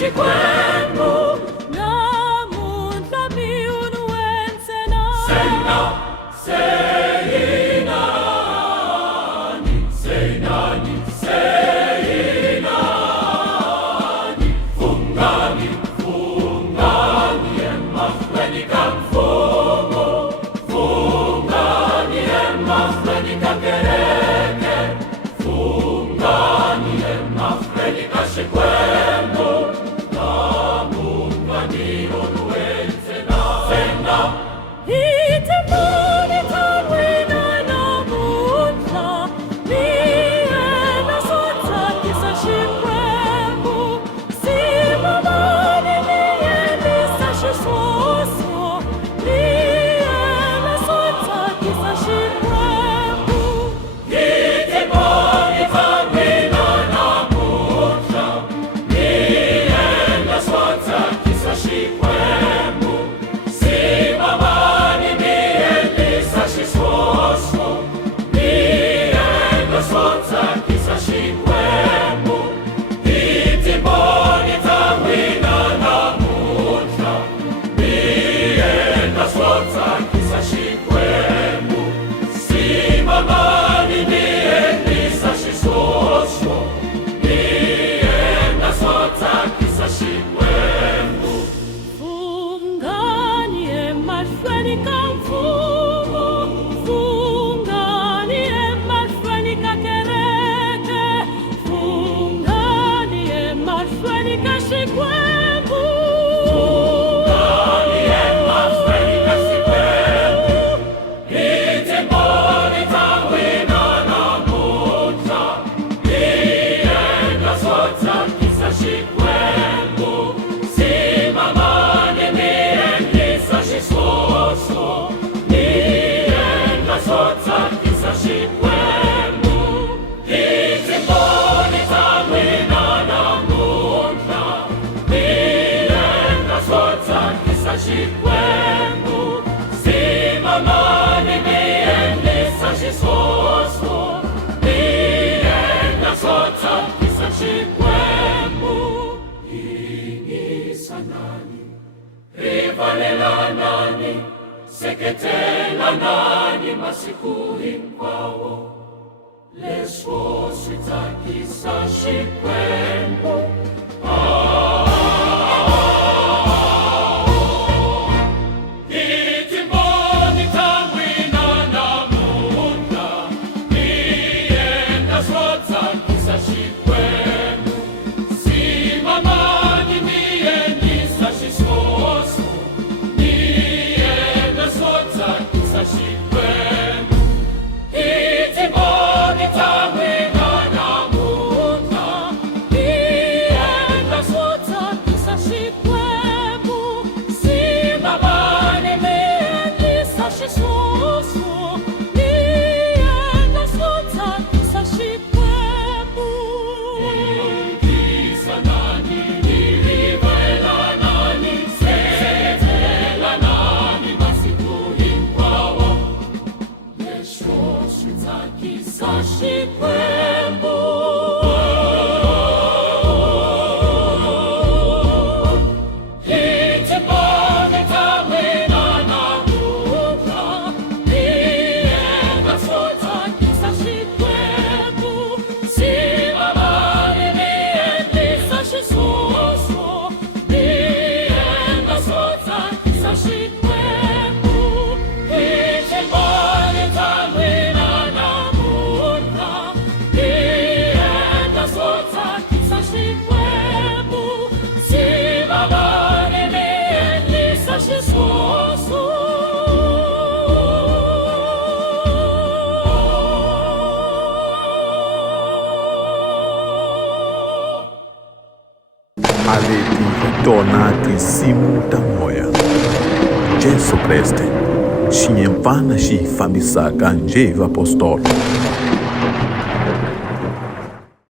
Shikwembu namun labiun wensena Seinani Fungani emafweni kamfumo Fungani emafweni kakereke Fungani emafweni kashikwembu Rivanelanani, seketelanani masikuhi kwawo Leswo switakisa Xikwembu Itimboni ta n'wina namuntlha mi endla swo tsakisa Xikwembu Simamani mi endlisa xisoso mi endla swo tsakisa Xikwembu Itimboni ta n'wina namuntlha mi endla swo tsakisa Xikwembu Simamani mi endlisa xisoso mi endla swo tsakisa Xikwembu Yisanani rivelanani seketelanani masiku hinkwawo Leswo swi tsakisa Xikwembu Itimboni ta n'wina namuntlha mi endla swo tsakisa Xikwembu Simamani mi endlisa xisoso mi endla swo tsakisa Xikwembu Itimboni ta n'wina namuntlha mi a leti hi tona tinsimu ta moya. Jesu Kreste xi nyimpfana xi hi fambisaka njhe hi vapostolo.